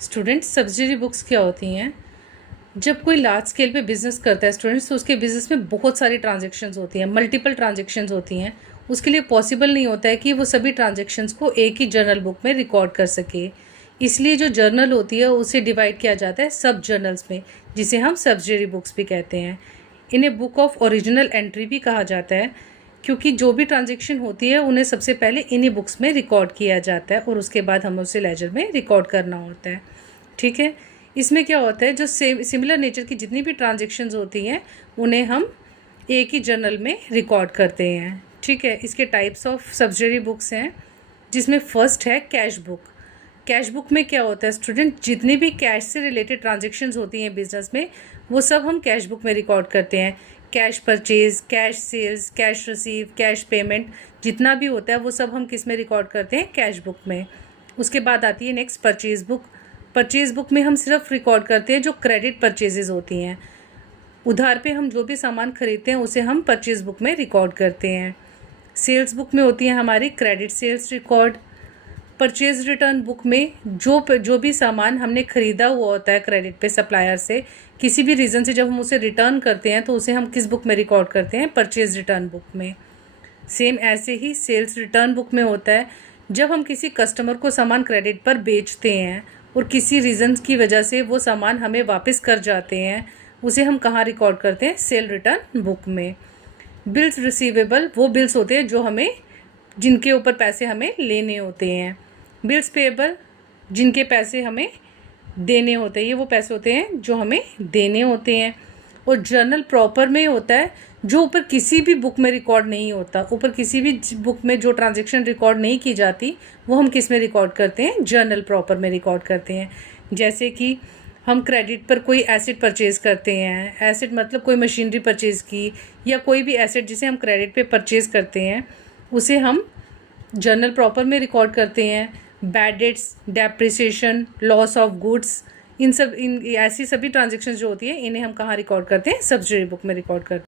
Students, subsidiary books क्या होती हैं? जब कोई लार्ज स्केल पे बिज़नेस करता है स्टूडेंट्स, तो उसके बिज़नेस में बहुत सारी ट्रांजैक्शंस होती हैं, मल्टीपल ट्रांजैक्शंस होती हैं। उसके लिए पॉसिबल नहीं होता है कि वो सभी ट्रांजैक्शंस को एक ही जर्नल बुक में रिकॉर्ड कर सके। इसलिए जो जर्नल होती है उसे डिवाइड किया जाता है सब जर्नल्स में, जिसे हम सब्सिडरी बुक्स भी कहते हैं। इन्हें बुक ऑफ ओरिजिनल एंट्री भी कहा जाता है, क्योंकि जो भी ट्रांजैक्शन होती है उन्हें सबसे पहले इन्हीं बुक्स में रिकॉर्ड किया जाता है और उसके बाद हमें उसे लेजर में रिकॉर्ड करना होता है। ठीक है, इसमें क्या होता है, जो सिमिलर नेचर की जितनी भी ट्रांजैक्शंस होती हैं उन्हें हम एक ही जर्नल में रिकॉर्ड करते हैं। ठीक है, इसके टाइप्स ऑफ सब्सिडरी बुक्स हैं, जिसमें फर्स्ट है कैश बुक। कैश बुक में क्या होता है स्टूडेंट, जितनी भी कैश से रिलेटेड ट्रांजैक्शंस होती हैं बिजनेस में, वो सब हम कैश बुक में रिकॉर्ड करते हैं। Cash purchase, cash sales, cash receive, cash payment, जितना भी होता है वो सब हम किस में रिकॉर्ड करते हैं? कैश बुक में। उसके बाद आती है next purchase book. Purchase book में हम सिर्फ रिकॉर्ड करते हैं जो क्रेडिट परचेजेज होती हैं। उधार पे हम जो भी सामान खरीदते हैं उसे हम परचेज बुक में रिकॉर्ड करते हैं। सेल्स बुक में होती है हमारी credit sales record. Purchase return book में जो भी सामान हमने खरीदा हुआ होता है क्रेडिट पे सप्लायर से, किसी भी रीज़न से जब हम उसे रिटर्न करते हैं तो उसे हम किस बुक में रिकॉर्ड करते हैं? परचेज रिटर्न बुक में। सेम ऐसे ही सेल्स रिटर्न बुक में होता है, जब हम किसी कस्टमर को सामान क्रेडिट पर बेचते हैं और किसी रीज़न की वजह से वो सामान हमें वापस कर जाते हैं, उसे हम कहाँ रिकॉर्ड करते हैं? सेल रिटर्न बुक में। बिल्स रिसीवेबल वो बिल्स होते हैं जो हमें, जिनके ऊपर पैसे हमें लेने होते हैं। बिल्स पेएबल, जिनके पैसे हमें देने होते हैं, ये वो पैसे होते हैं जो हमें देने होते हैं। और जर्नल प्रॉपर में होता है, जो ऊपर किसी भी बुक में रिकॉर्ड नहीं होता, ऊपर किसी भी बुक में जो ट्रांजैक्शन रिकॉर्ड नहीं की जाती वो हम किस में रिकॉर्ड करते हैं? जर्नल प्रॉपर में रिकॉर्ड करते हैं। जैसे कि हम क्रेडिट पर कोई एसेट परचेज़ करते हैं, एसेट मतलब कोई मशीनरी परचेज़ की, या कोई भी एसेट जिसे हम क्रेडिट पे परचेज़ करते हैं उसे हम जर्नल प्रॉपर में रिकॉर्ड करते हैं। Bad debts, depreciation, loss of goods, इन ऐसी सभी ट्रांजैक्शंस जो होती है इन्हें हम कहाँ रिकॉर्ड करते हैं? सब्सिडरी बुक में रिकॉर्ड करते हैं।